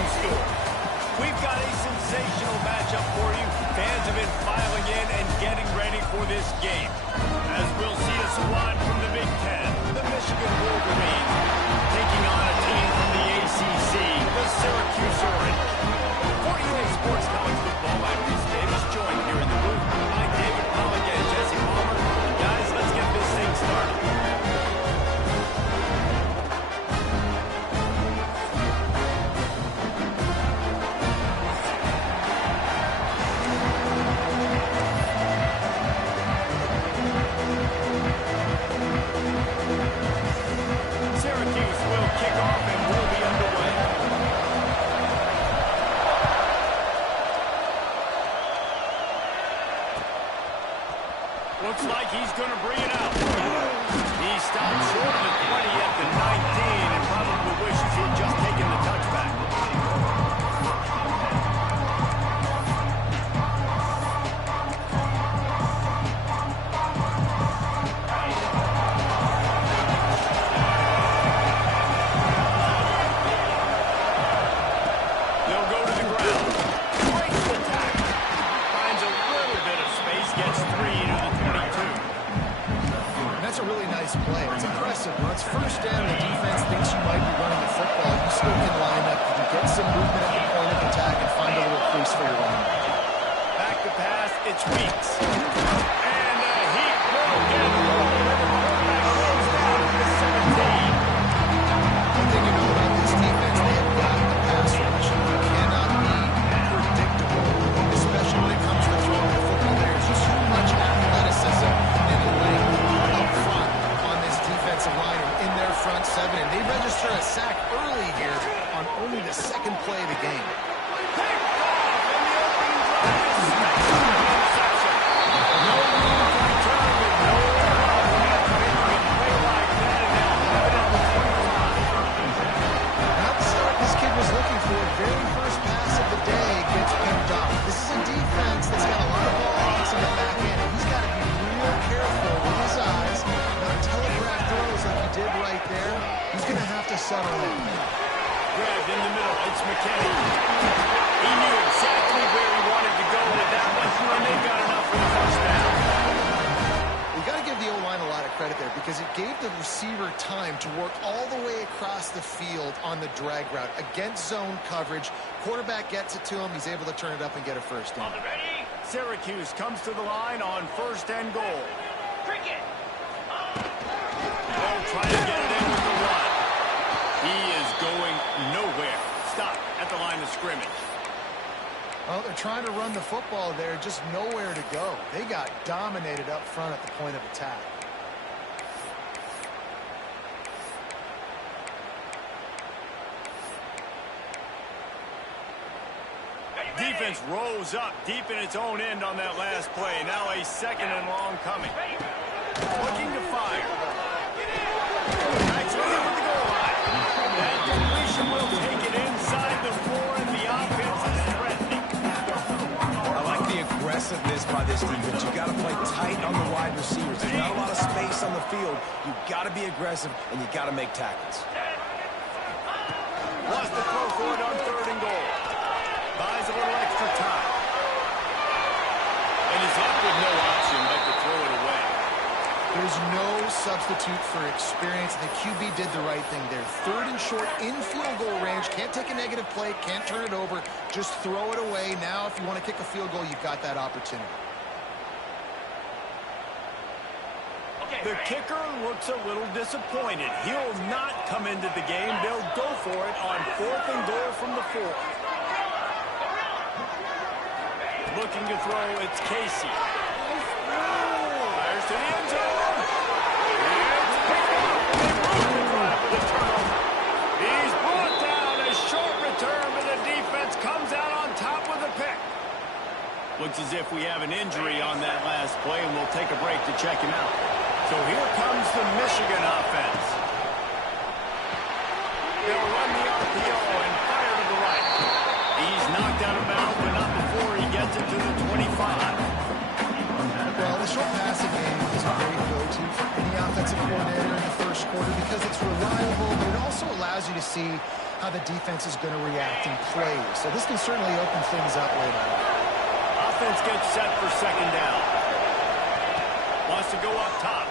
in store. We've got a sensational matchup for you. Fans have been filing in and getting ready for this game. As we'll see a squad from the Big Ten, the Michigan Wolverines, taking on a team from the ACC, the Syracuse Orange. For EA Sports College Football, I'm Reese Davis, joined here in the booth by David Pollock and Jesse Palmer. And guys, let's get this thing started. Syracuse will kick off and we'll be underway. Looks like he's going to bring it out. He stopped short of the 20 at the 19 and probably wishes he'd just taken the touchback. They'll go to the ground. Breaks the tackle. Finds a little bit of space. Gets 3 to the 22. And that's a really nice play. It's impressive. When it's first down, the defense thinks you might be running the football. You still can line up. You can get some movement at the point of attack and find a little crease for your line. Back to pass. It's Weeks. And he will get it. Quarterback goes down to the 17. One thing you know about this defense, they have got the pass rush. You cannot be predictable, especially when it comes to throwing the football. There's just too much athleticism and length up front on this defensive line and in their front seven. And they register a sack early here on only the second play of the game. Not the start this kid was looking for. Very first pass of the day gets picked off. This is a defense that's got a lot of ball hawks in the back end, and he's got to be real careful with his eyes. Not telegraph throws like he did right there. He's going to have to settle in. Grabbed in the middle. It's McKinney. He knew exactly where he wanted to go with that one, and they got enough for the first down. You got to give the O-line a lot of credit there because it gave the receiver time to work all the way across the field on the drag route against zone coverage. Quarterback gets it to him. He's able to turn it up and get a first down. Syracuse comes to the line on 1st and goal. They'll try to get it in with the run. He is going nowhere. Stop at the line of scrimmage. Well, they're trying to run the football there, just nowhere to go. They got dominated up front at the point of attack. Defense rose up deep in its own end on that last play. Now a 2nd and long coming. Looking to fire. Nice run over the goal line. That completion will take it inside the 4, and the offense is threatening. I like the aggressiveness by this defense. You got to play tight on the wide receivers. There's not a lot of space on the field. You got to be aggressive, and you got to make tackles. Wants to throw for it on 3rd and goal. Buys a little extra time. And he's left with no option but to throw it away. There's no substitute for experience. The QB did the right thing there. 3rd and short in field goal range. Can't take a negative play. Can't turn it over. Just throw it away. Now, if you want to kick a field goal, you've got that opportunity. The kicker looks a little disappointed. He'll not come into the game. They'll go for it on 4th and goal from the 4. Looking to throw, it's Casey. Fires to the end zone. It's picked up. They run for the turnover. He's brought down. A short return, but the defense comes out on top with a pick. Looks as if we have an injury on that last play, and we'll take a break to check him out. So here comes the Michigan offense. They'll run the RPO and fire to the right. He's knocked out of bounds, but not before he gets it to the 25. Well, the short passing game is a great go-to for any offensive coordinator in the first quarter because it's reliable, but it also allows you to see how the defense is going to react and play. So this can certainly open things up later on. Offense gets set for second down. Wants to go up top.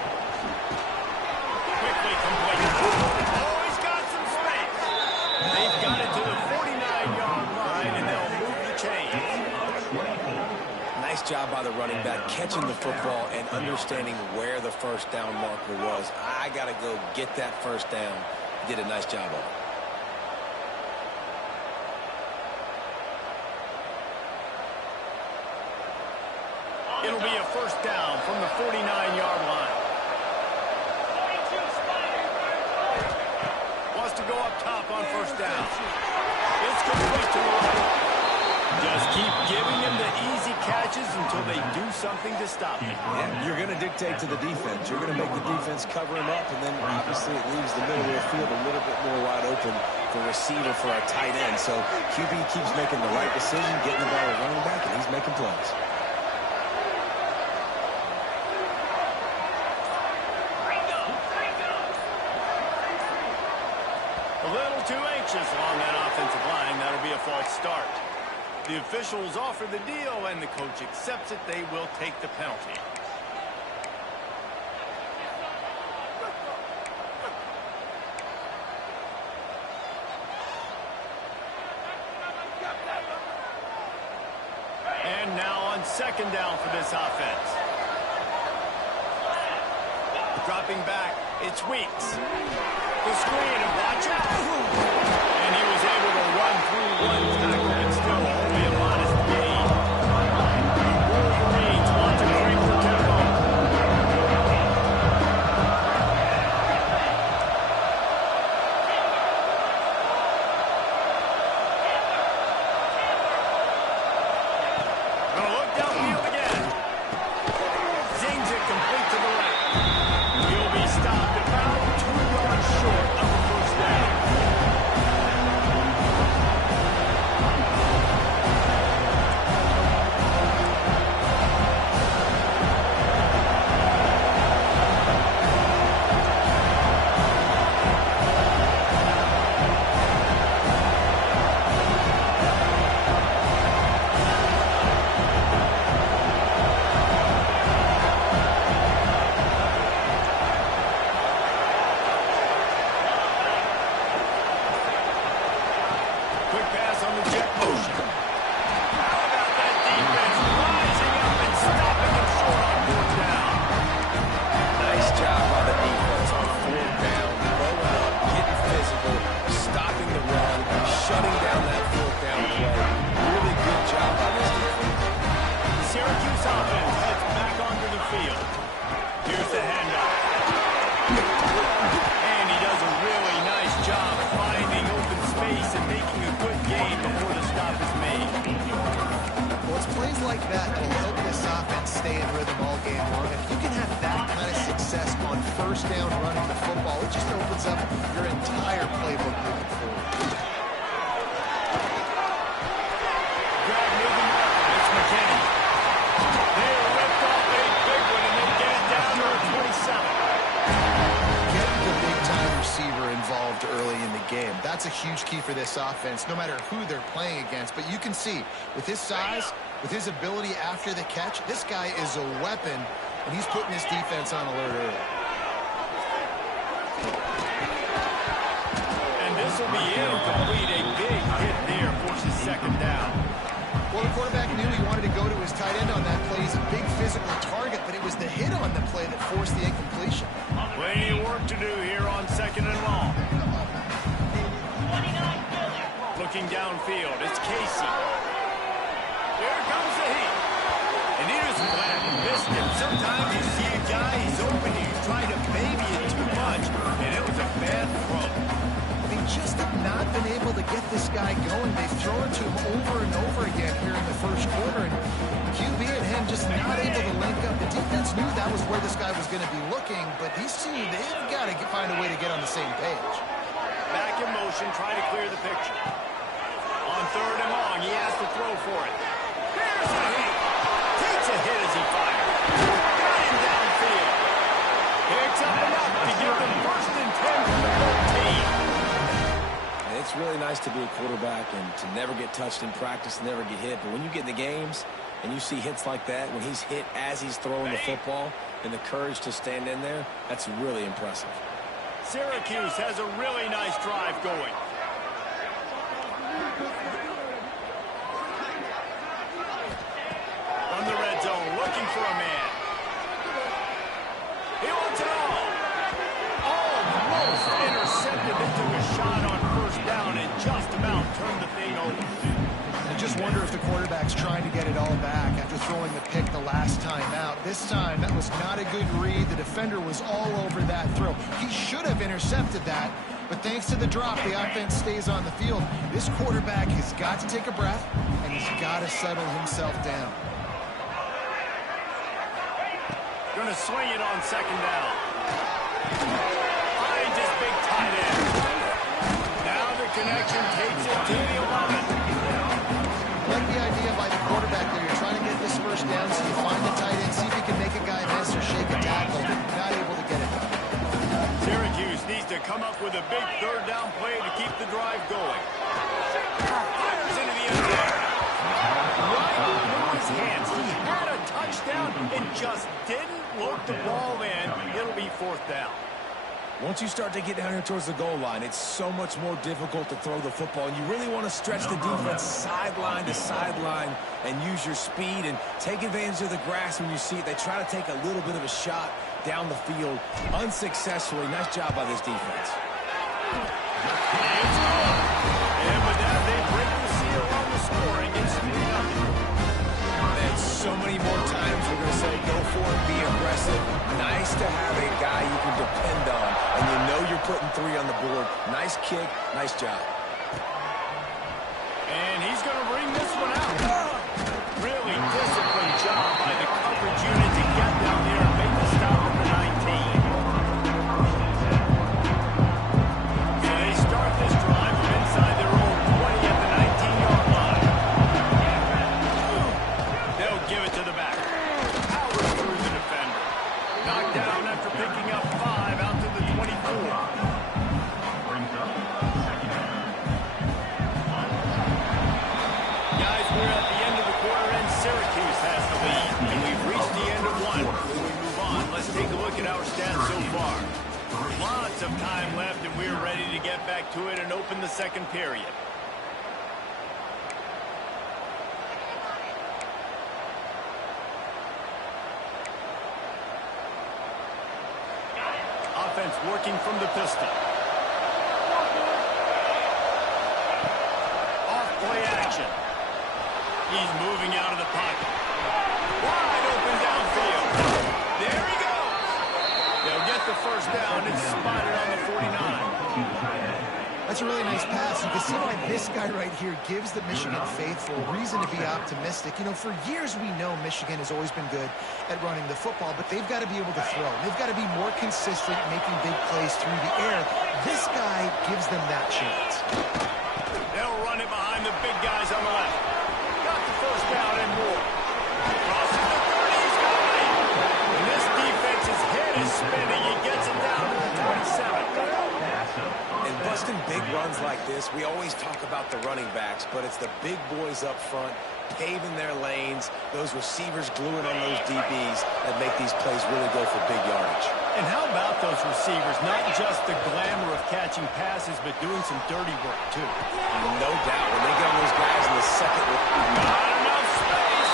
Quickly complete. Oh, he's got some space. They've got it to the 49-yard line, and they'll move the chains. Nice job by the running back, catching the football and understanding where the first down marker was. I got to go get that first down. He did a nice job of it. It'll be a first down from the 49-yard line. Wants to go up top on first down. It's complete to the right. Just keep giving him the easy catches until they do something to stop him. Yeah, you're going to dictate to the defense. You're going to make the defense cover him up, and then obviously it leaves the middle of the field a little bit more wide open for receiver for a tight end. So QB keeps making the right decision, getting the ball to running back, and he's making plays. A little too anxious along that offensive line. That'll be a false start. The officials offer the deal, and the coach accepts it. They will take the penalty. And now on second down for this offense. Dropping back, it's Weeks. The screen, and watch out. And he was able to run through one tackle, but still only a modest gain. Wolverines want to crank the tempo. Gonna look downfield again. Zings it complete to the left. He'll be stopped about 2 yards short of the first down. Quick pass on the jet motion. How about that defense rising up and stopping him short on fourth down? Nice job by the defense on fourth down, blowing up, getting physical, stopping the run, shutting down that fourth down play. Really good job by this defense. The Syracuse offense heads back onto the field. Here's the handoff. And he does a really nice job finding open space and making a good gain before the stop is made. Well, it's plays like that that will help this offense stay in rhythm all game long. If you can have that kind of success on first down running the football, it just opens up your entire playbook moving forward. Grab moving up. It's McKinney. They ripped off a big one and they get it down to a 27. Getting the big-time receiver involved early in the game. That's a huge key for this offense, no matter who they're playing against. But you can see, with his size, with his ability after the catch, this guy is a weapon, and he's putting his defense on alert early. And this will be incomplete. A big hit there forces second down. Well, the quarterback knew he wanted to go to his tight end on that play. He's a big physical target, but it was the hit on the play that forced the incompletion. Plenty of work to do here on second and long. Looking downfield, it's Casey. Here comes the heat. And he doesn't let him miss him. Sometimes you see a guy, he's open, he's trying to baby it too much, and it was a bad throw. They just have not been able to get this guy going. They've thrown it to him over and over again here in the first quarter, and QB and him just not able to link up. The defense knew that was where this guy was going to be looking, but these two, they've got to find a way to get on the same page. Back in motion, try to clear the picture. On third and long, he has to throw for it. Here's a hit. Takes a hit as he fires. Got him downfield. Picks up enough to give them first and 10 from the 13. It's really nice to be a quarterback and to never get touched in practice and never get hit. But when you get in the games and you see hits like that, when he's hit as he's throwing the football and the courage to stand in there, that's really impressive. Syracuse has a really nice drive going. From the red zone, looking for a man. He wants it all. Almost intercepted. They took a shot on first down and just about turned the thing over. I just wonder if the quarterback's trying to get it all back after throwing the pick the last time out. This time, that was not a good read. The defender was all over that throw. He should have intercepted that, but thanks to the drop, the offense stays on the field. This quarterback has got to take a breath, and he's got to settle himself down. Going to swing it on second down. Finds his big tight end. Now the connection takes it to the 11. I like the idea by the quarterback there. You're trying to get this first down, so you find the tight end, see if you can make a guy miss or shake a tackle. Not able to get it done. Syracuse needs to come up with a big third down play to keep the drive going. Fires into the end zone. Right into his hands. He had a touchdown and just didn't look the ball in. It'll be fourth down. Once you start to get down here towards the goal line, it's so much more difficult to throw the football. And you really want to stretch the defense sideline to sideline and use your speed and take advantage of the grass when you see it. They try to take a little bit of a shot down the field unsuccessfully. Nice job by this defense. And with that, they break the seal on the scoring. It's 3-0. And so many more times we're going to say go for it, be aggressive. Nice to have a guy you can depend on, and you know you're putting 3 on the board. Nice kick, nice job. And he's going to bring this one out. Really disciplined job by the coverage unit to get down there and make the stop at the 19. So they start this drive from inside their own 20 at the 19-yard line. They'll give it to the back. Powers through the defender. Knocked down after picking up 5 out to the 24. We're at the end of the quarter, and Syracuse has the lead. And we've reached the end of one. When we move on, let's take a look at our stats so far. Lots of time left, and we're ready to get back to it and open the second period. Offense working from the pistol. Off play action. He's moving out of the pocket. Wide open downfield. There he goes. They'll get the first down. It's spotted on the 49. That's a really nice pass. You can see why this guy right here gives the Michigan faithful reason to be optimistic. You know, for years we know Michigan has always been good at running the football, but they've got to be able to throw. They've got to be more consistent making big plays through the air. This guy gives them that chance. They'll run it behind the big guys on the left. First down and more. Crosses the 30, he's got it. And this defense's head is spinning. He gets it down to the 27. And busting big runs like this, we always talk about the running backs, but it's the big boys up front, paving their lanes, those receivers gluing on those DBs that make these plays really go for big yardage. And how about those receivers? Not just the glamour of catching passes, but doing some dirty work, too. No doubt. When they get on those guys in the second not enough space.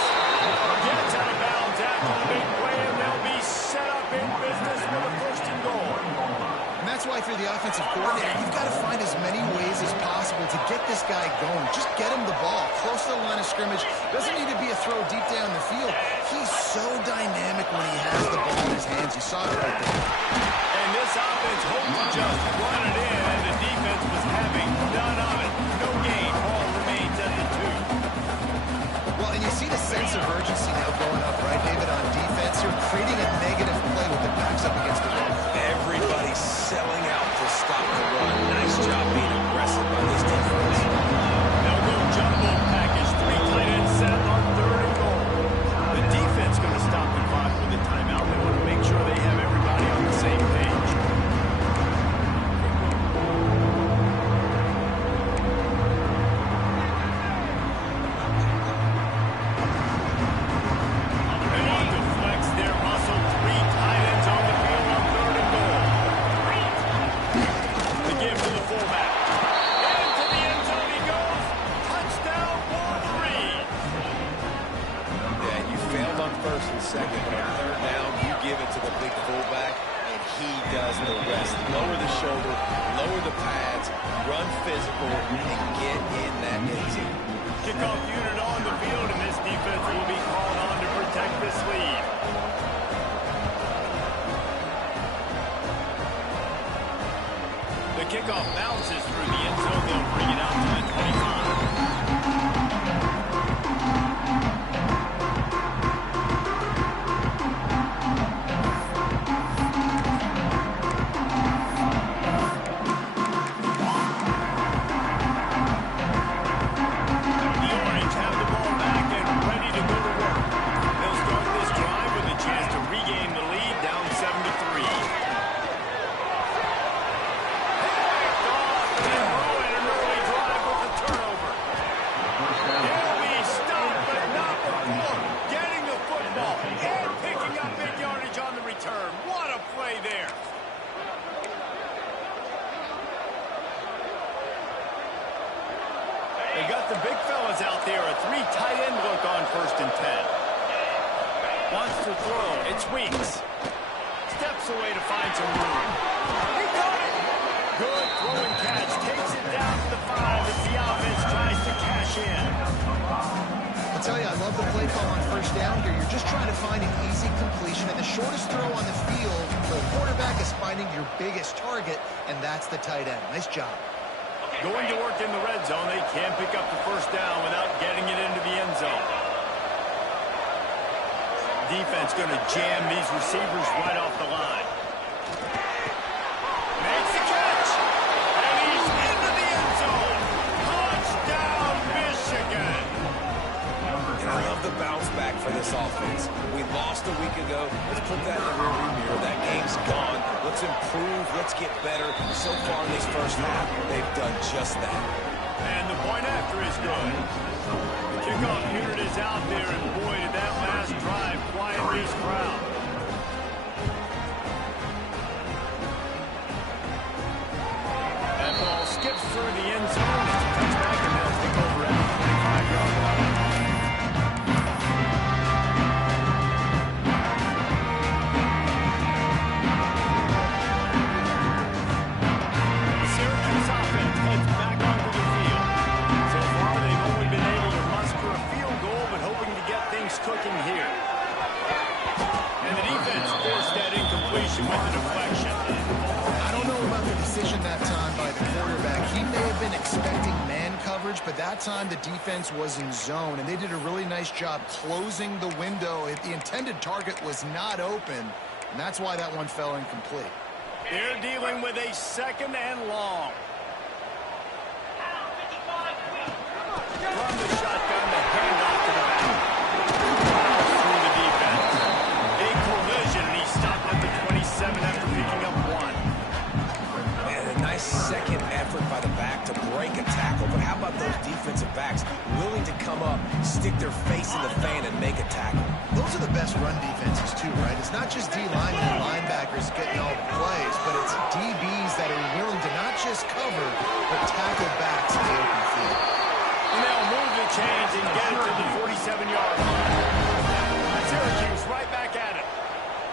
Gets out of bounds after the big play, and they'll be set up in business with a first and goal. And that's why, if you're the offensive coordinator, you've got to find as many ways as possible to get this guy going. Just get him the ball close to the line of scrimmage. Doesn't need to be a throw deep down the field. He's so dynamic when he has the ball in his hands. You saw it right there. And this offense hoped to just run it in, and the defense was having none of it. No gain. Ball remains at the 2. Well, and you see the sense of urgency now going up, right, David, on defense. You're creating a negative play with the backs up against the run. Everybody's selling out to stop the run. Nice job being aggressive by this defense. They'll go jumbo package. 3 tight ends set on 3rd and goal. The defense going to stop the clock with a timeout. They want to make sure they have everybody on the same page. second, but on third down, you give it to the big fullback, and he does the rest. Lower the shoulder, lower the pads, run physical, and get in that end zone. Kickoff unit on the field, and this defense will be called on to protect this lead. The kickoff bounces through the end zone. They'll bring it out to the 25. They got the big fellas out there. A three tight end look on 1st and 10. Wants to throw. It's Weeks. Steps away to find some room. He got it. Good throw and catch. Takes it down to the 5 as the offense tries to cash in. I'll tell you, I love the play call on 1st down here. You're just trying to find an easy completion, and the shortest throw on the field for the quarterback is finding your biggest target, and that's the tight end. Nice job. Going to work in the red zone. They can't pick up the 1st down without getting it into the end zone. Defense going to jam these receivers right off the line. Makes the catch. And he's into the end zone. Touchdown, Michigan. And I love the bounce back for this offense. We lost a week ago. Let's put that in the rearview mirror. That game's gone. Let's improve. Let's get better. So far in this first half, they've done just that. And the point after is good. The kickoff unit is out there, and boy, did that last drive quiet this crowd. That ball skips through the end zone. It's a touchback, and they'll take over at the 25-yard line. Syracuse offense heads back onto the field. So far, they've only been able to muster a field goal, but hoping to get things cooking here. And the defense forced that incompletion with the deflection. I don't know about the decision that time by the quarterback. He may have been expecting man coverage, but that time the defense was in zone, and they did a really nice job closing the window. The intended target was not open, and that's why that one fell incomplete. They're dealing with a 2nd and long. From the shotgun, the handoff to the back. Through the defense. Big collision, and he stopped at the 27 after picking up 1. And a nice second effort by the back to break a tackle. But how about those defensive backs willing to come up, stick their face in the fan, and make a tackle? Those are the best run defenses, too, right? It's not just D-linemen and linebackers getting all the plays, but it's DBs that are willing to not just cover, but tackle backs in the open field. And they'll move the chains and get it to the 47-yard line. Syracuse right back at it.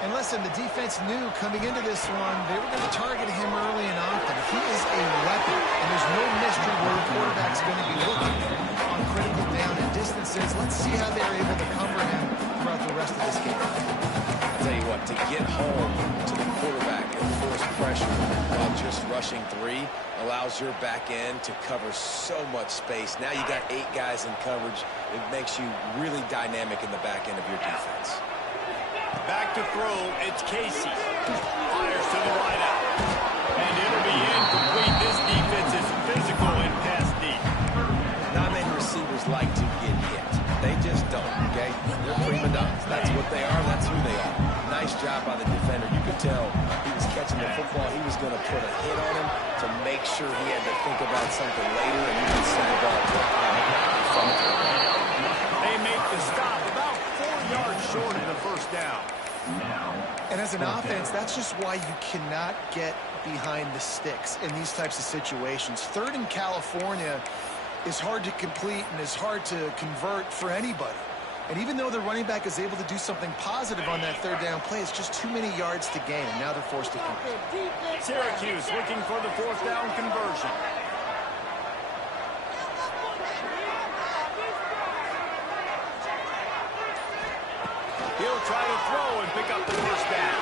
And listen, the defense knew coming into this one, they were going to target him early and often. He is a weapon, and there's no mystery where the quarterback's going to be looking on critical down and distances. Let's see how they're able to cover him throughout the rest of this game. I'll tell you what, to get home to the quarterback and force pressure while just rushing 3 allows your back end to cover so much space. Now you got 8 guys in coverage. It makes you really dynamic in the back end of your defense. Back to throw, it's Casey. Fires to the wideout. And it'll be incomplete. This defense is physical and pass deep. Not many receivers like to get hit. They just don't, okay? They're prima donnas. That's what they are. That's who they are. Nice job by the defender. You could tell he was catching the football. He was going to put a hit on him to make sure he had to think about something later, and you could send the ball from the They make the stop about 4 yards short of the 1st down. And as an offense, that's just why you cannot get behind the sticks in these types of situations. 3rd in California is hard to complete and is hard to convert for anybody. And even though the running back is able to do something positive on that third down play, it's just too many yards to gain, and now they're forced to punt. Syracuse looking for the fourth down conversion. He'll try to throw and pick up the first down.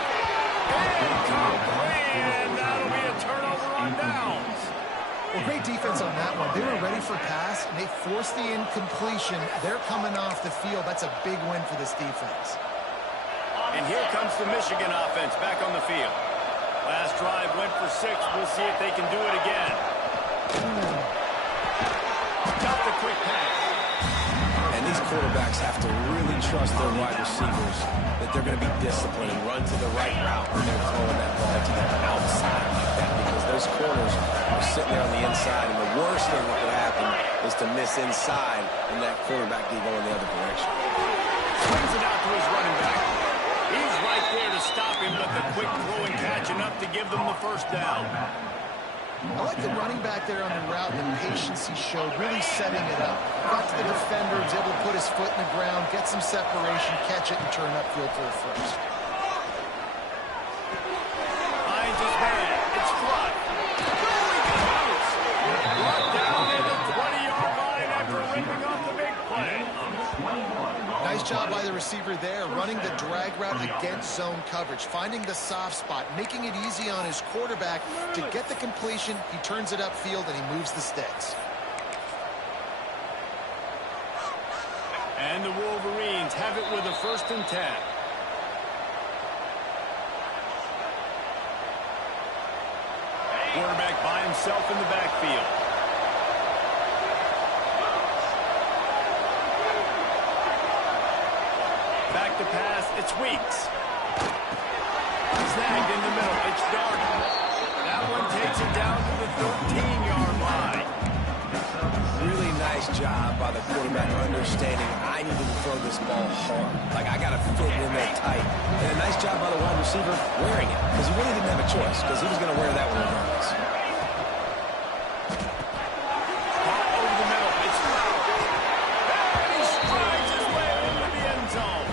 Incomplete, and that'll be a turnover on downs. Well, great defense on that one. They were ready for pass, and they forced the incompletion. They're coming off the field. That's a big win for this defense. And here comes the Michigan offense back on the field. Last drive went for 6. We'll see if they can do it again. Got the quick pass. And these quarterbacks have to really trust their wide receivers that they're going to be disciplined and run to the right route when they're throwing that ball to the outside like that, because those corners are sitting there on the inside, and the worst thing that could happen is to miss inside and that quarterback be going the other direction. Swings it out to his running back. He's right there to stop him, but the quick throw and catch enough to give them the first down. I like the running back there on the route, the patience he showed, really setting it up. Got to the defender, was able to put his foot in the ground, get some separation, catch it, and turn upfield for a first. Finds his man. It's Flood. There he goes. Brought down at the 20-yard line after ripping off the big play. Nice job by the receiver there, running the drag route against zone coverage, finding the soft spot, making it easy on his quarterback to get the completion. He turns it upfield, and he moves the sticks. And the Wolverines have it with a 1st and 10. Quarterback by himself in the backfield. Back to pass, it's Weeks. Snagged in the middle, it's Darden. That one takes it down to the 13-yard line. Really nice job by the quarterback understanding I need to throw this ball hard. Like, I got to fit in there tight. And a nice job by the wide receiver wearing it, because he really didn't have a choice, because he was going to wear that one regardless. Over the middle, it's Flower. And he strides his way into the end zone.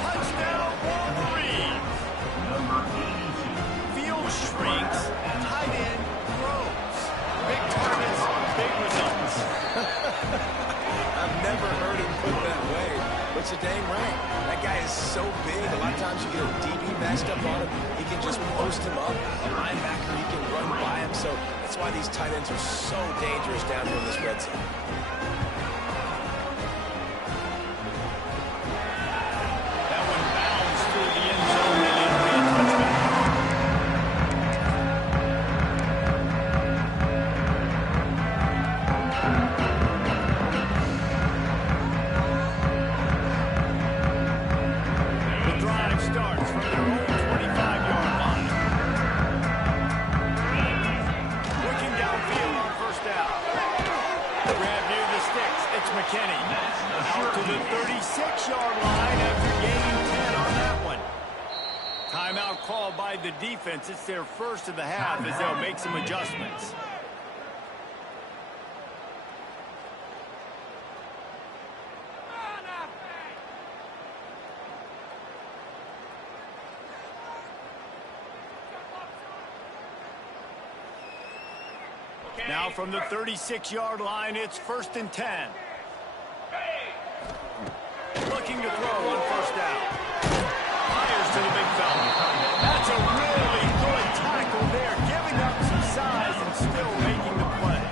Touchdown, Wolverines. Field shrinks, tight end grows. Big targets, big results. I've never heard him put that way, but you're dang right. That guy is so big. A lot of times you get a DB matched up on him. He can just post him up. A linebacker, he can run by him. So that's why these tight ends are so dangerous down here in this red zone. That one bounds through the end zone and it'll be a touchback. The drive starts from their own 25-yard line. Looking downfield on 1st down. Grab near the sticks. It's McKinney. Out to the 36-yard line after gaining 10 on that one. Timeout called by the defense. It's their first of the half as they'll make some adjustments. Now from the 36-yard line, it's 1st and 10. Looking to throw on 1st down. Fires to the big fella. That's a really good tackle there, giving up some size and still making the play.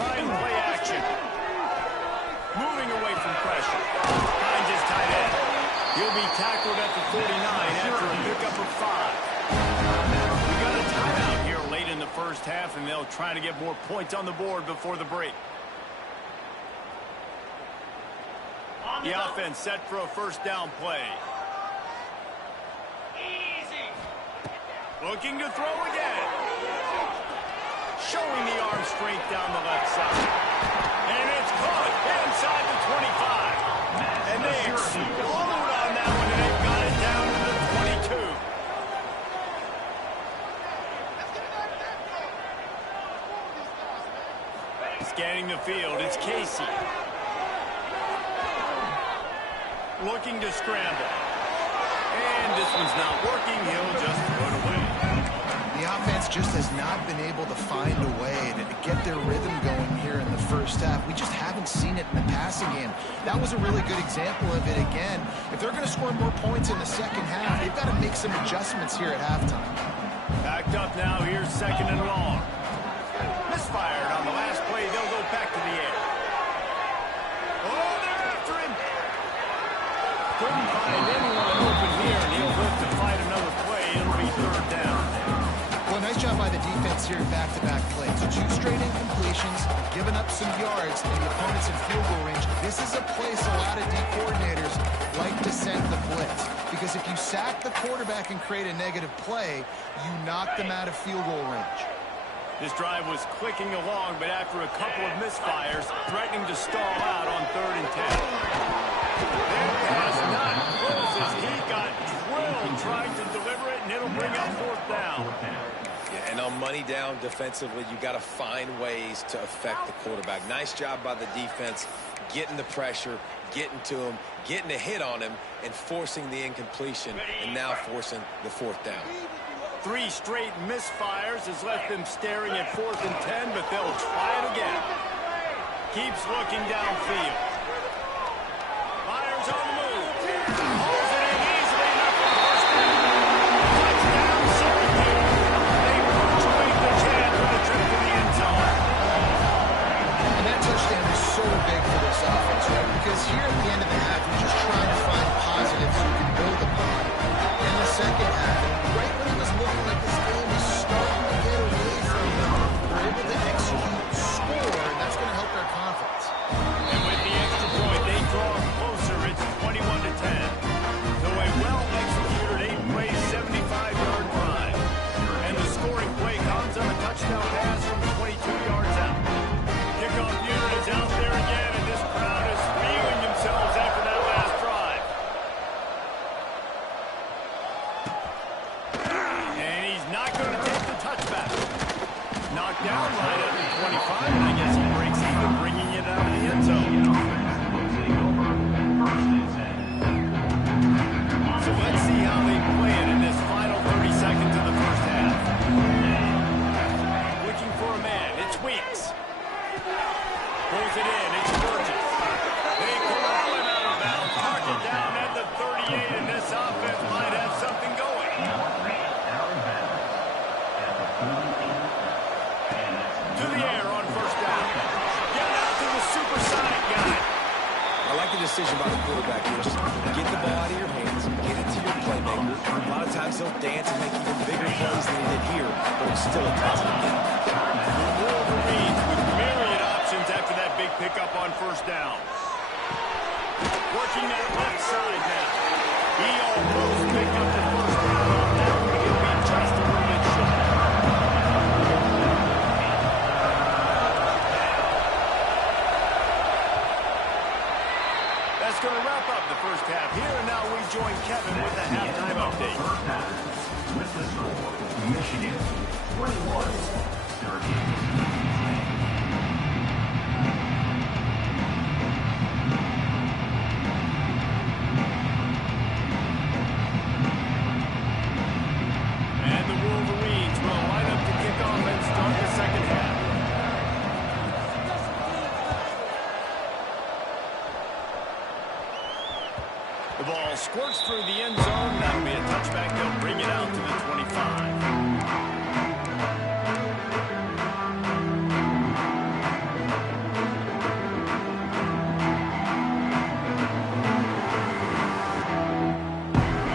Trying play action. Moving away from pressure. Finds his tight end. He'll be tackled at the 49 after a pickup of 5. We got a timeout here late in the first half, and they'll try to get more points on the board before the break. The offense set for a 1st down play. Looking to throw again. Showing the arm strength down the left side. And it's caught inside the 25. And they explode on that one, and they've got it down to the 22. Scanning the field, it's Casey. Looking to scramble. And this one's not working. He'll just throw it away. The offense just has not been able to find a way to get their rhythm going here in the first half. We just haven't seen it in the passing game. That was a really good example of it again. If they're going to score more points in the second half, they've got to make some adjustments here at halftime. Backed up now. Here's second and long. Misfired on the last play. They'll go back to the air. Oh, they're after him. Couldn't find anyone open here, and he'll look to fight another play. It'll be third down. Well, nice job by the defense here in back-to-back plays. 2 straight incompletions, giving up some yards, and the opponent's in field goal range. This is a place a lot of D coordinators like to send the blitz, because if you sack the quarterback and create a negative play, you knock them out of field goal range. This drive was clicking along, but after a couple of misfires, threatening to stall out on 3rd and 10. That pass not close as he got drilled trying to deliver it, and it'll bring up 4th down. Yeah, and on money down defensively, you got to find ways to affect the quarterback. Nice job by the defense, getting the pressure, getting to him, getting a hit on him, and forcing the incompletion, and now forcing the 4th down. 3 straight misfires has left them staring at 4th and 10, but they'll try it again. Keeps looking downfield. Fires on the move. Holds it in easily enough for the first down. Touchdown, Syracuse. They punctuate the chance for the trip to the end zone. And that touchdown is so big for this offense, right? Because here at the end of the half, we're just trying to find positives you can build upon. In the second half, right when it was looking like this game was starting to get away from them, we're able to execute, score, and that's going to help their confidence. And with the extra point, they draw closer. It's 21 to 10. So a well-executed 8-play, 75-yard drive. And the scoring play comes on a touchdown pass from 22 yards out. Kickoff unit is out there again, and this crowd is feeling themselves after that last drive. And he's not going to take the touchback. Knocked down right at the 25, and I guess he breaks even, bringing it out of the end zone. So let's see how they play it in this final 30 seconds of the first half. Looking for a man, it's Weeks. Pulls it in, it's Burgess. They corral him out of bounds, mark it down at the 38, and this offense might have something going. To the air on first down. Get out to the supersonic guy. I like the decision by the quarterback here. Just get the ball out of your hands, get it to your playmaker. A lot of times they'll dance and make even bigger plays than they did here, but it's still a positive game. The Wolverines with myriad options after that big pickup on first down. Working that left side now. He almost picked up the first down on that one. He'll be just a little bit short. That's going to wrap up the first half here, and now we join Kevin with the halftime update. With the score, Michigan 21, Syracuse. And the Wolverines will line up to kick off and start the second half. The ball squirts through the end zone. That'll be a touchback. They'll bring it out to the 25.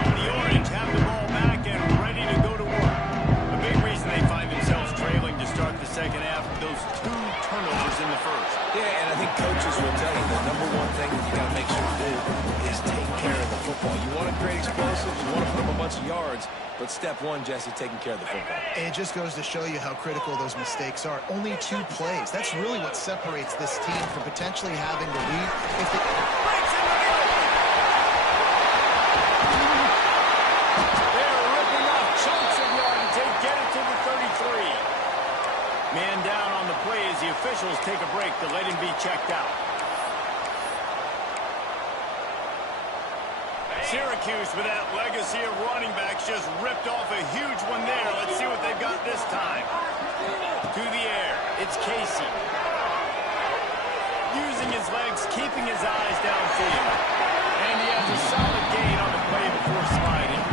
The Orange have the ball back and ready to go to work. A big reason they find themselves trailing to start the second half, those 2 turnovers in the first. Yeah, and I think coaches will tell you the number one thing that you got to make sure to do is take care of the football. You want to create explosives, you want to put up a bunch of yards, but step one, Jesse, taking care of the football. It just goes to show you how critical those mistakes are. Only 2 plays. That's really what separates this team from potentially having the lead. If they... They're ripping off chunks of yardage. They get it to the 33. Man down on the play as he officials take a break to let him be checked out. Syracuse, with that legacy of running backs, just ripped off a huge one there. Let's see what they've got this time. To the air, it's Casey. Using his legs, keeping his eyes downfield. And he has a solid gain on the play before sliding.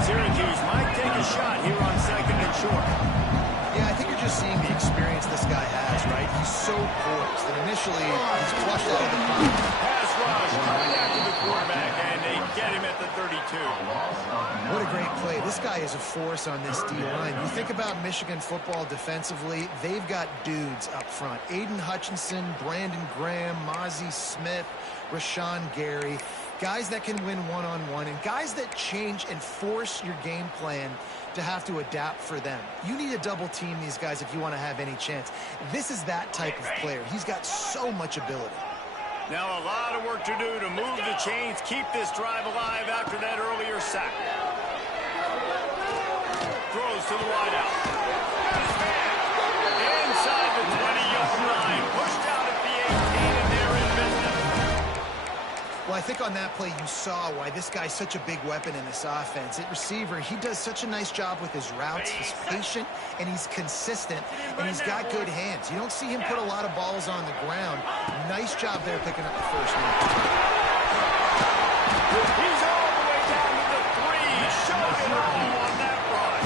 Syracuse might take a shot here on 2nd and short. Yeah, I think you're just seeing the experience this guy has, right? He's so poised, and initially he's flushed out of the pocket. Pass rush coming after the quarterback, and they get him at the 32. What a great play. This guy is a force on this D-line. You think about Michigan football defensively, they've got dudes up front. Aiden Hutchinson, Brandon Graham, Mozzie Smith, Rashawn Gary. Guys that can win one-on-one, and guys that change and force your game plan to have to adapt for them. You need to double team these guys if you want to have any chance. This is that type of player. He's got so much ability. Now a lot of work to do to move the chains, keep this drive alive after that earlier sack. Throws to the wideout. Inside the 20-yard line. Pushed out at the 18, and they're in business. Well, I think on that play you saw why this guy's such a big weapon in this offense. At receiver, he does such a nice job with his routes. He's patient, and he's consistent, and he's got good hands. You don't see him put a lot of balls on the ground. Nice job there picking up the first one. He's all the way down to the 3. Showed it all on that run.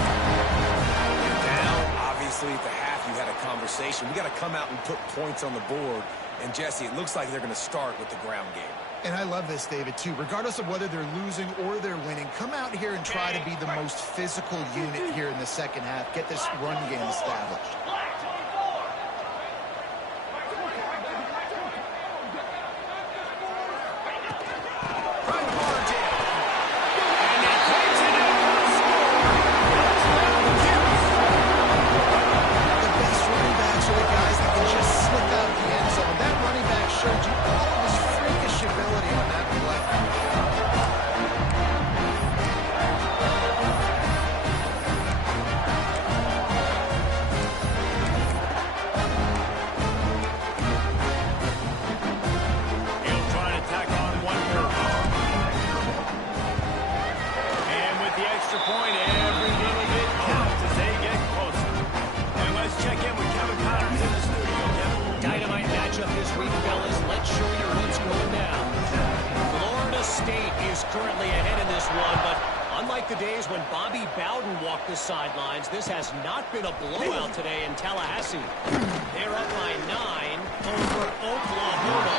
You're down. Obviously, at the half, you had a conversation. We got to come out and put points on the board. And, Jesse, it looks like they're going to start with the ground game. And I love this, David, too. Regardless of whether they're losing or they're winning, come out here and try to be the most physical unit here in the second half. Get this run game established. The best running backs are the guys that can just slip out the end zone. That running back showed you all of his freakish ability on that play. He'll try to tack on one more. And with the extra point, every little bit counts as they get closer. And let's check in with Kevin Connors in the studio. Kevin. Dynamite matchup this week, fellas. Let's show you what's going down. Florida State is currently ahead in this one, but unlike the days when Bobby Bowden walked the sidelines, this has not been a blowout today in Tallahassee. They're up by 9 over Oklahoma.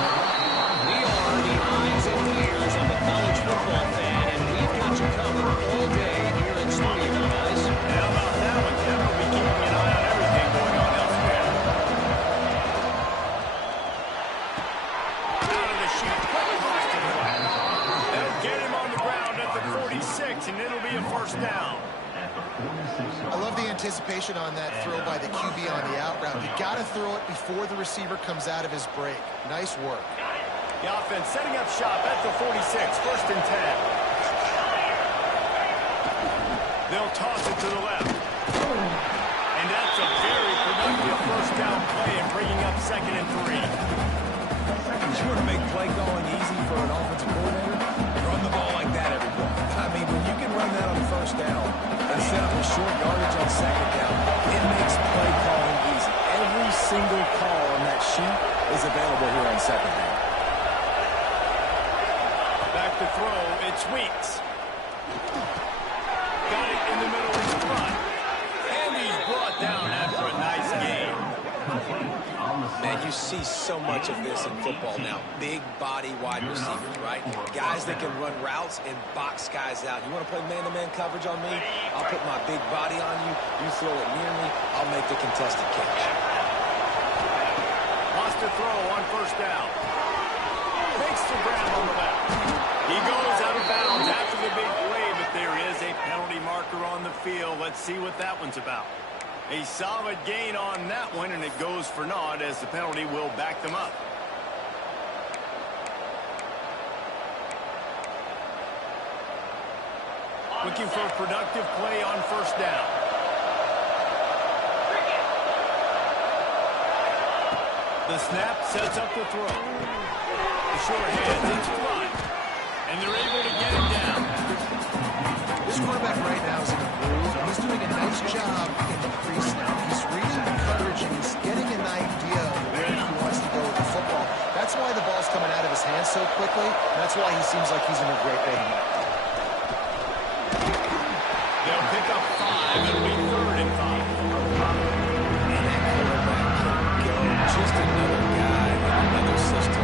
We are the eyes and ears of the college football fan, and we've got you covered all day here in studio, guys. How about that one, Kevin? We'll be keeping an eye on everything going on elsewhere. Out of the chute, quick cross to the right. They'll get him on the ground at the 46, and it'll be a first down. I love the anticipation on that throw by the QB on the out route. You got to throw it before the receiver comes out of his break. Nice work. The offense setting up shop at the 46, first and 10. They'll toss it to the left. And that's a very productive first down play and bringing up 2nd and 3. You want to make play calling easy for an offensive coordinator? Run the ball like that every play. I mean, when you can run that on first down and set up a short yardage on 2nd down, it makes play calling easy. Every single call on that sheet is available here on 2nd down. Back to throw, it's Weeks. Got it in the middle of the front. And he's brought down after a nice game. Man, you see so much of this in football now. Big body wide receivers, right? Guys that can run routes and box guys out. You want to play man-to-man coverage on me? I'll put my big body on you. You throw it near me, I'll make the contested catch. Lost a throw on first down. Fakes to Graham on the left. He goes out of bounds after the big play, but there is a penalty marker on the field. Let's see what that one's about. A solid gain on that one, and it goes for naught as the penalty will back them up. Looking for a productive play on first down. The snap sets up the throw. The short hands, it's front. And they're able to get him down. This quarterback right now is in a groove, and he's doing a nice job in the crease now. He's reading the coverage, and he's getting an idea of where he wants to go with the football. That's why the ball's coming out of his hands so quickly. That's why he seems like he's in a great vein. They'll pick up 5, and it'll be 3rd and 5. And that quarterback can go just another guy in another system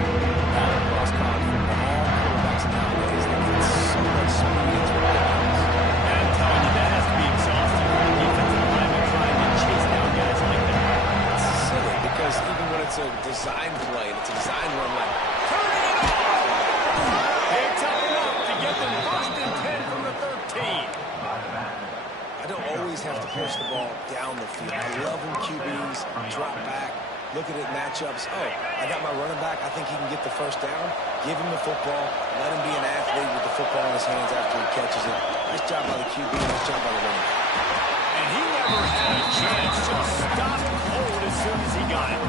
all across college football. All quarterbacks nowadays, they get so much speed. It's ridiculous. And I'm telling you, that has to be exhausting for the defensive lineman trying to chase down guys like that. It's silly because even when it's a design play, it's a design run like, Turning it off! Picks up enough to get them 1st and 10 from the 13. I don't always have to push the ball down the field. I love when QBs drop back, look at it matchups. Oh, I got my running back. I think he can get the 1st down. Give him the football. Let him be an athlete with the football in his hands after he catches it. Nice job by the QB. Nice job by the running back. And he never had a chance. Just stopped cold as soon as he got it.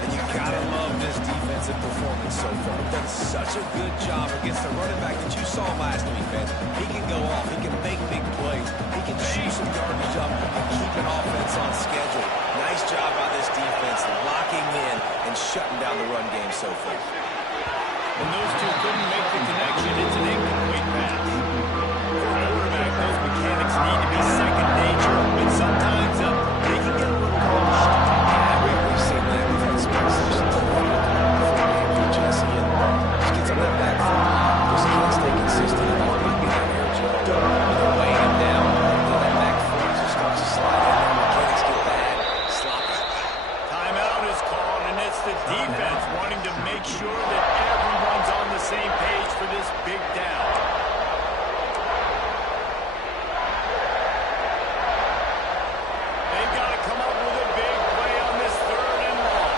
And you gotta love this defensive performance so far. They've done such a good job against the running back that you saw last week, man. He can go off. He can make big plays. He can shoot some yardage up and keep an offense on schedule. Nice job by this defense locking in and shutting down the run game so far. When those two couldn't make the connection, it's an incomplete pass. For a quarterback, those mechanics need to be second nature, but sometimes they can get a little rushed. We've seen that. We've had some positions before game for Jesse, and just gets on that back foot. Just can't stay consistent at all. Might be that air job. Weighing him down, that back foot just starts to slide in there. Mechanics get bad. Sloppy. Timeout is called, and it's the defense wanting to make sure that everyone's on the same page for this big down. They've got to come up with a big play on this 3rd and long.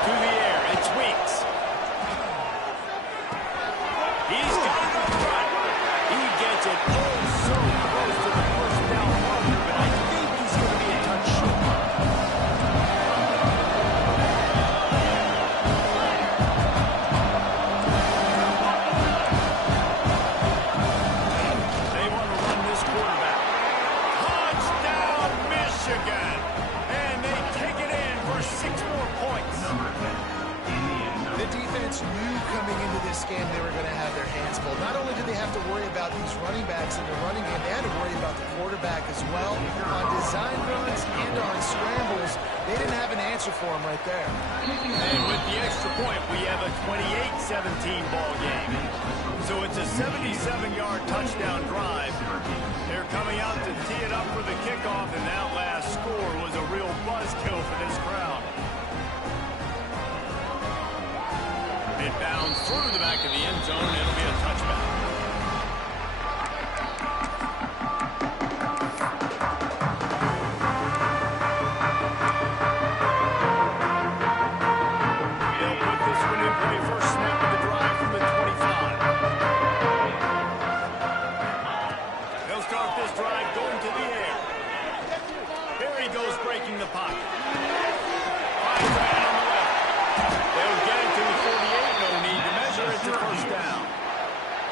To the air, it's Weeks. He's got it up front. He gets it oh so close to the 1st down marker, but I think he's going to be a touch short. They want to run this quarterback. Touchdown, Michigan! And they take it in for 6 more points. The defense knew coming into this game they were going to have their hands full. Not only did they have to worry about these running backs in the running game, they had to worry about the quarterback as well. On design runs and on scrambles, they didn't have an answer for him right there. And with the extra point, we have a 28-17 ball game. So it's a 77-yard touchdown drive. They're coming out to tee it up for the kickoff, and that last score was a real buzzkill for this crowd. It bounds through the back of the end zone, and it'll be a touchback. They'll put this one in play first snap of the drive from the 25. They'll start this drive going to the air. There he goes, breaking the pocket. Finds the man on the left. They'll get it to the 48. No need to measure. It's a 1st down.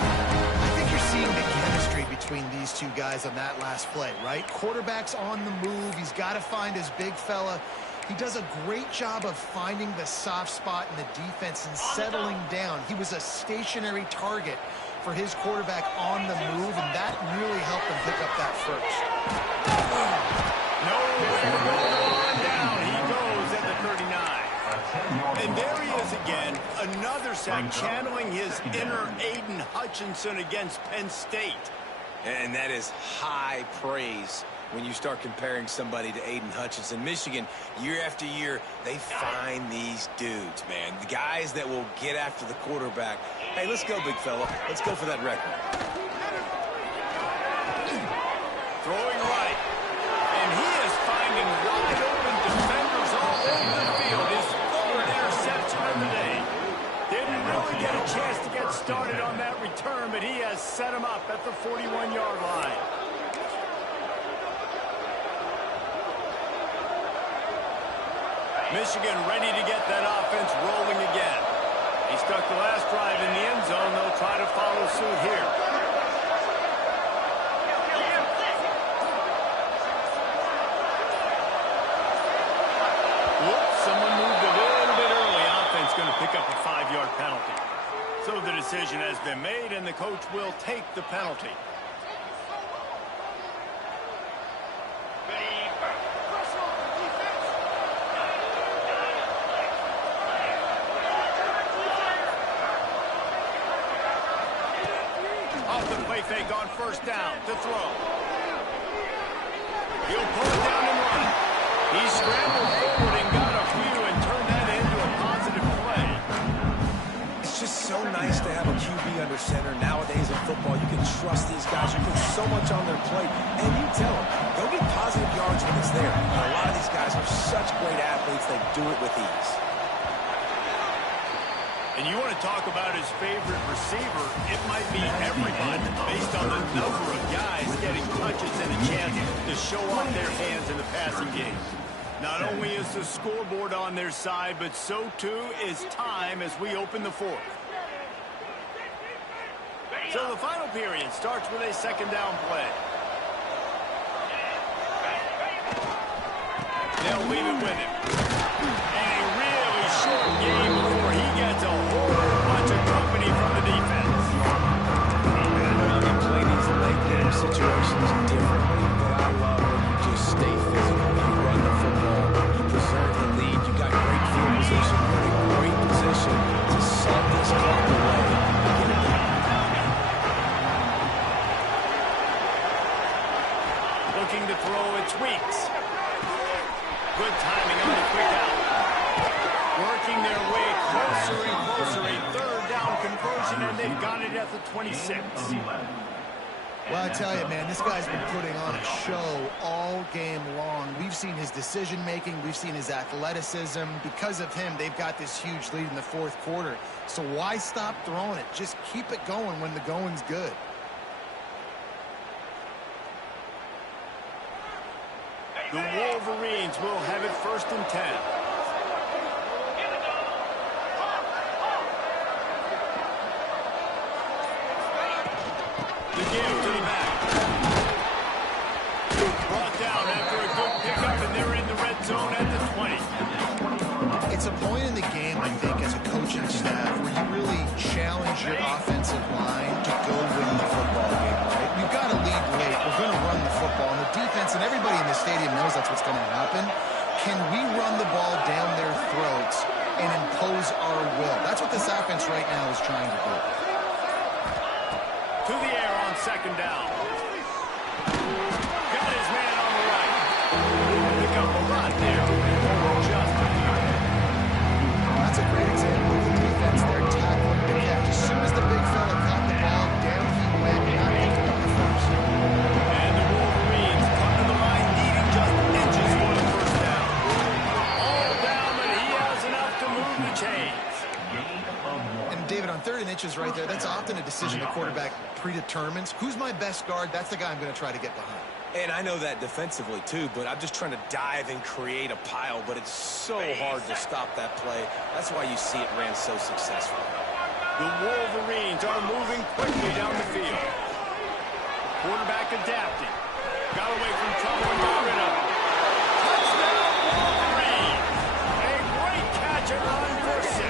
I think you're seeing the chemistry between these two guys on that last play, right? Quarterback's on the move. He's got to find his big fella. He does a great job of finding the soft spot in the defense and settling down. He was a stationary target for his quarterback on the move, and that really helped him pick up that 1st. Nowhere to go to run down. He goes at the 39. And there he is again, another sack, channeling his inner Aiden Hutchinson against Penn State. And that is high praise when you start comparing somebody to Aiden Hutchinson. Michigan, year after year, they find these dudes, man. The guys that will get after the quarterback. Hey, let's go, big fella. Let's go for that record. Throwing right. And he is finding wide open defenders all over the field. His 3rd interception of the day. really get a chance to get started on that return, but he has set him up at the 41-yard line. Michigan ready to get that offense rolling again. He stuck the last drive in the end zone. They'll try to follow suit here. Whoops, someone moved a little bit early. Offense going to pick up a 5-yard penalty. So the decision has been made, and the coach will take the penalty. Off the play fake on first down to throw. He'll pull it down and run. He scrambled forward and got a few and turned that into a positive play. It's just so nice to have a QB under center. Nowadays in football, you can trust these guys. You put so much on their plate, and you tell them, they'll get positive yards when it's there. And a lot of these guys are such great athletes, they do it with ease. And you want to talk about his favorite receiver, it might be everybody based on the number of guys getting touches and a chance to show off their hands in the passing game. Not only is the scoreboard on their side, but so too is time as we open the fourth. So the final period starts with a second down play. They'll leave it with him. And a really short game before he gets a whole bunch of company from the defense. I know you play these late game situations differently, but I love when you just stay physical. You run the football, you preserve the lead, you got great field position, you're in a great position to salt this clock away and get it done. Looking to throw, it's Weeks. Good timing on the quick out. Working their way closer and closer. A third down conversion, and they've got it at the 26. Well, I tell you, man, this guy's been putting on a show all game long. We've seen his decision-making. We've seen his athleticism. Because of him, they've got this huge lead in the fourth quarter. So why stop throwing it? Just keep it going when the going's good. The Wolverines will have it 1st and 10. The give to the back. Brought down after a good pickup, and they're in the red zone at the 20. It's a point in the game, I think, as a coaching staff, where you really challenge your offensive line to go win the football game, right? We've got to lead late. We're going to run the football. And the defense and everybody in the stadium knows that's what's going to happen. Can we run the ball down their throats and impose our will? That's what this offense right now is trying to do. To the air on second down. Got his man on the right. Pick up a lot there. Just a few. That's a great example of the defense there tackling the catch. As soon as the big fella caught the ball, down he went, not even on the first. And the Wolverines come to the line needing just inches for the first down. All down, but he has enough to move the chains. And David, on 3rd and inches right there, that's often a decision the quarterback predetermines. Who's my best guard? That's the guy I'm going to try to get behind. And I know that defensively, too, but I'm just trying to dive and create a pile, but it's so hard to stop that play. That's why you see it ran so successful. The Wolverines are moving quickly down the field. Quarterback adapting. Got away from trouble and got rid of it. Touchdown, Wolverines! A great catch and run for 6.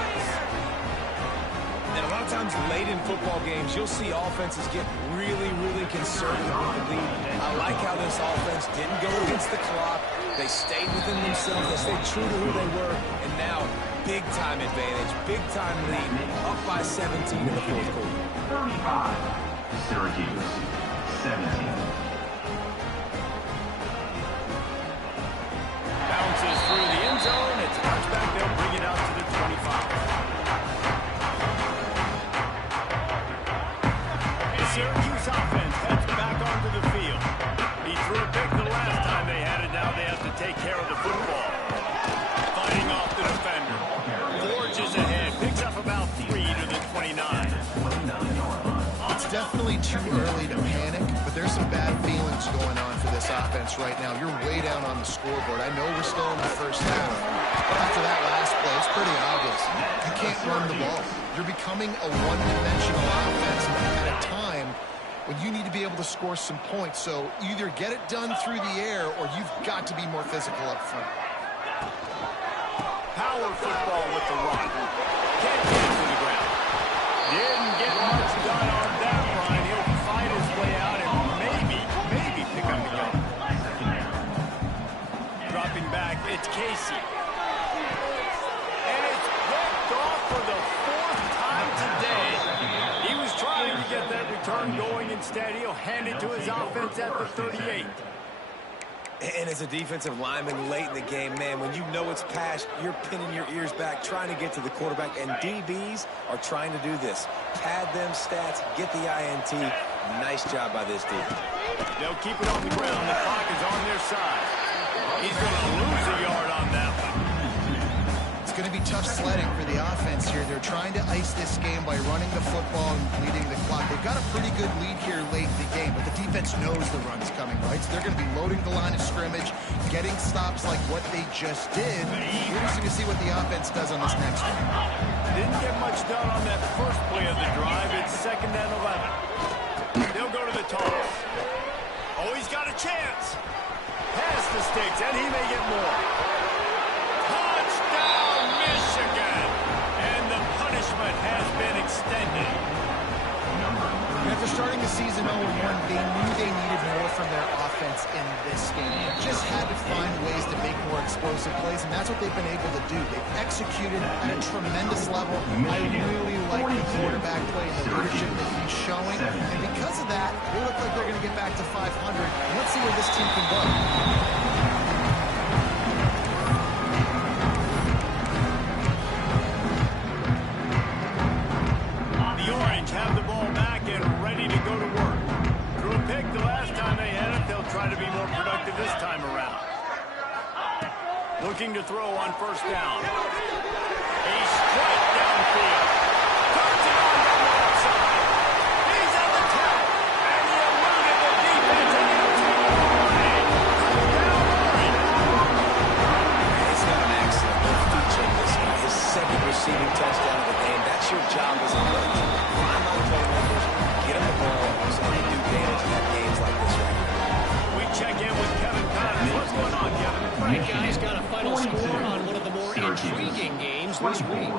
And a lot of times late in football games, you'll see offenses get really, really conservative with the lead. I like how this offense didn't go against the clock. They stayed within themselves. They stayed true to who they were. And now, big-time advantage, big-time lead, up by 17 in the fourth quarter. 35, Syracuse, 17. Bounces through the end zone. It's a touchback. They'll bring it out to the 25. Syracuse offense heads back onto the field. He threw a pick the last time they had it. Now they have to take care of the football. Fighting off the defender. Forges ahead. Picks up about 3 to the 20. definitely too early to panic, but there's some bad feelings going on for this offense right now. You're way down on the scoreboard. I know we're still in the first half, but after that last play, it's pretty obvious. You can't run the ball. You're becoming a one-dimensional offense at a time when you need to be able to score some points. So either get it done through the air or you've got to be more physical up front. Power football with the run. Can't get it to the ground. Didn't get much done on that run. He'll fight his way out and maybe pick up a yard. Dropping back, it's Casey. And it's picked off for the 4th time today. He was trying to get that return going. Instead, he'll hand it to his offense at the 38. And as a defensive lineman late in the game, man, when you know it's past, you're pinning your ears back, trying to get to the quarterback, and DBs are trying to do this. Pad them stats, get the INT. Nice job by this dude. They'll keep it on the ground. The clock is on their side. He's going to lose a yard on that one. It's going to be tough sledding for the offense here. They're trying to ice this game by running the football and bleeding the clock. They've got a pretty good lead here late in the game, but the defense knows the run's coming, right? So they're going to be loading the line of scrimmage, getting stops like what they just did. We're just going to see what the offense does on this next one. Didn't get much done on that first play of the drive. It's 2nd and 11. They'll go to the toss. Oh, he's got a chance. Pass the sticks, and he may get more. Touchdown, Michigan! And the punishment has been extended. After starting the season 0-1, they knew they needed more from their offense in this game. They just had to find ways to make more explosive plays, and that's what they've been able to do. They've executed at a tremendous level. I really like the quarterback play and the leadership that he's showing, and because of that, they look like they're going to get back to 500. Let's see where this team can go. Have the ball back and ready to go to work. Threw a pick the last time they had it. They'll try to be more productive this time around. Looking to throw on 1st down. He's straight downfield. Cuts it on the left side. He's at the top. And he eluded the defense. And he'll take it away. Touchdown, Orange. He's got an excellent feature in this game. His 2nd receiving touchdown of the game. That's your job as a coach. Find my playmakers, get him the ball, so they do damage in games like this right here. We check in with Kevin Connors. What's going on, Kevin? Right, guys, got a final score on one of the more intriguing games this week.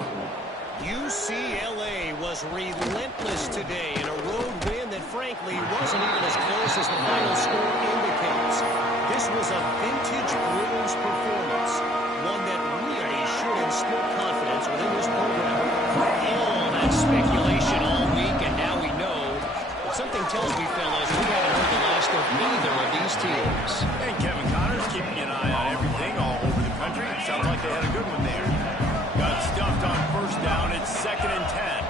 UCLA was relentless today in a road win that, frankly, wasn't even as close as the final score indicates. This was a vintage Bruins performance, one that really should instill confidence within this program. All that speculation all week, and now we know. But something tells me, fellas, we haven't heard the last of either of these teams. And Kevin Connors keeping an eye on everything all over the country. Sounds like they had a good one there. Got stuffed on 1st down. It's 2nd and 10.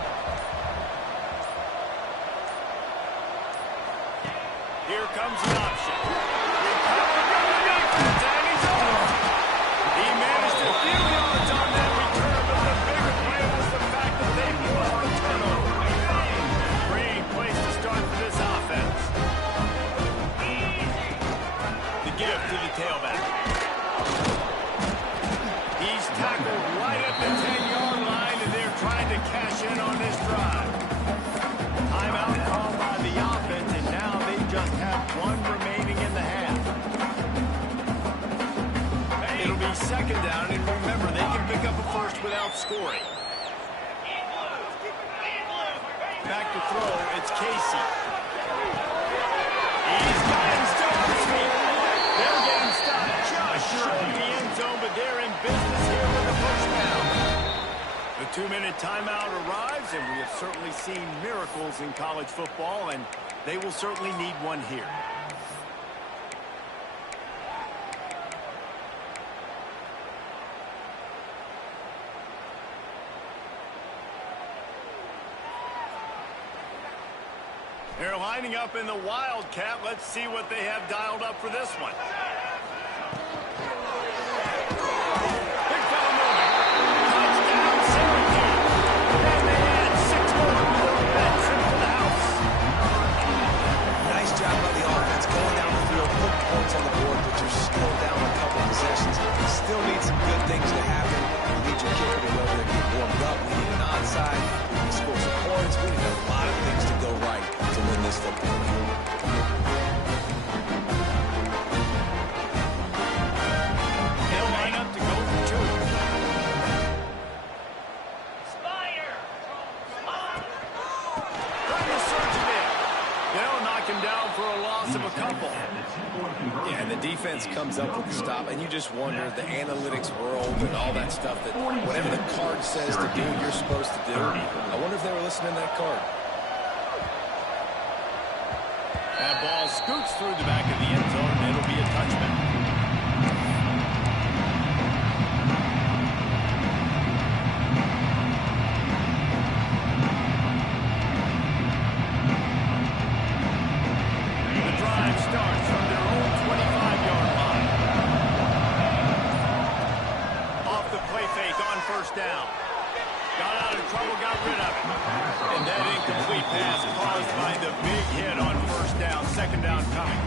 Here comes the option. Recovered by the defense, and he's off. He managed a few yards on that return, but the bigger play was the fact that they forced the turnover. Great place to start for this offense. The gift to the tailback. He's tackled right at the 10-yard line, and they're trying to cash in on this drive. Timeout called by the offense, and now they just have 1 remaining in the half. It'll be 2nd down, and remember, they can pick up a first without scoring. Back to throw, it's Casey. He's got him still on his feet. They'll get him stopped just short of the end zone, but they're in business here with the 1st down. The 2-minute timeout arrives, and we have certainly seen miracles in college football, and they will certainly need one here. They're lining up in the Wildcat. Let's see what they have dialed up for this one. Big fella moving. Touchdown, Syracuse. And they add 6 more to their bench into the house. drive. We need to score some points. We need a lot of things to go right to win this football game. They'll line up to go for two. Trying to surge it in. They'll knock him down for a loss of a couple. Yeah, and the defense comes up with the stop, and you just wonder, the analytics world and all that stuff, that whatever the card says to do, you're supposed to do. I wonder if they were listening to that card. That ball scoots through the back of the end zone, and it'll be a touchback. The drive starts from their own 25-yard line. Off the play fake on first down. Got out of trouble, got rid of it. And that incomplete pass caused by the big hit on first down. Second down coming.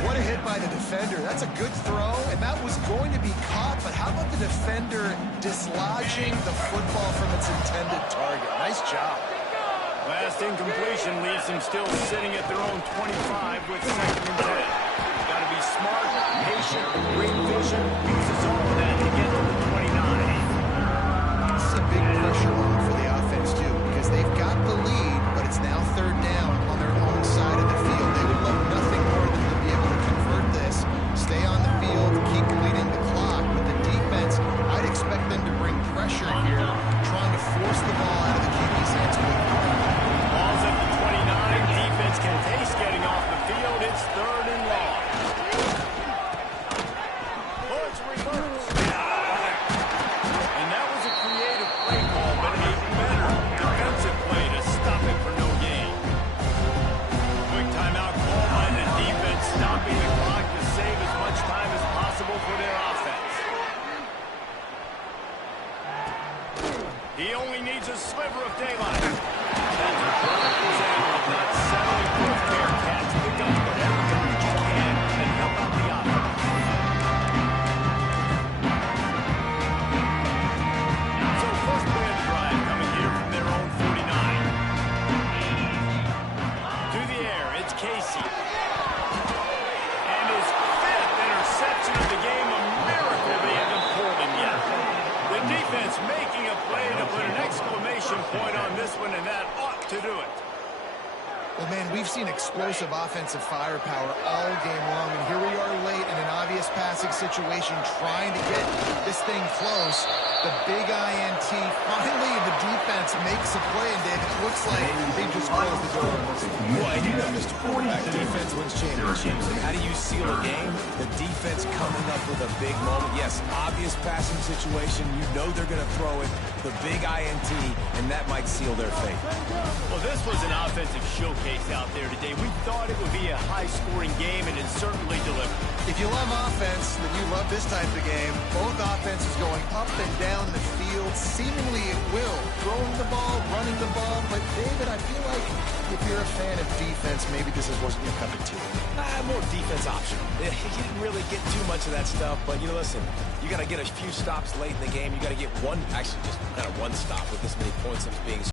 What a hit by the defender. That's a good throw, and that was going to be caught, but how about the defender dislodging the football from its intended target? Nice job. Last incompletion leaves them still sitting at their own 25 with second and 10. Got to be smart, patient, great vision, uses all of that to get to the 29. This is a big pressure moment for the offense, too, because they've got the lead, but it's now third down on their own side of the field. They would love nothing more than to be able to convert this, stay on the field, keep bleeding the clock. But the defense, I'd expect them to bring pressure here, trying to force the ball out of the QB's hands quickly. Ball's at the 29. Defense can taste getting off the field. It's third and long. Oh, it's reversed. And that was a creative play call, but a better defensive play to stop it for no gain. Quick timeout call by the defense, stopping the clock to save as much time as possible for their offense. He only needs a sliver of daylight. That's a perfect example of not settling for a fair catch. Pick up whatever yardage you can and help out the offense. So first play of the drive coming here from their own 49. To the air, it's Casey. And his fifth interception of the game, a miracle they haven't pulled him yet. The defense making a play to put an exclamation point on this one, and that ought to do it. Well, man, we've seen explosive offensive firepower all game long, and here we are late in an obvious passing situation trying to get this thing close. The big INT, finally the defense makes a play, and David, it looks like they just closed the door. Well, you know, Mr. Quarterback, defense wins championships. And how do you seal a game? The defense coming up with a big moment. Yes, obvious passing situation. You know they're going to throw it. The big INT, and that might seal their fate. Well, this was an offensive showcase out there today. We thought it would be a high-scoring game, and it certainly delivered. If you love offense, then you love this type of game. Both offenses going up and down the field, seemingly at will. Throwing the ball, running the ball. But, David, I feel like if you're a fan of defense, maybe this wasn't your cup of tea. More defense optional. You didn't really get too much of that stuff, but, you know, listen, you got to get a few stops late in the game. You got to get one, actually just kind of one stop with this many points being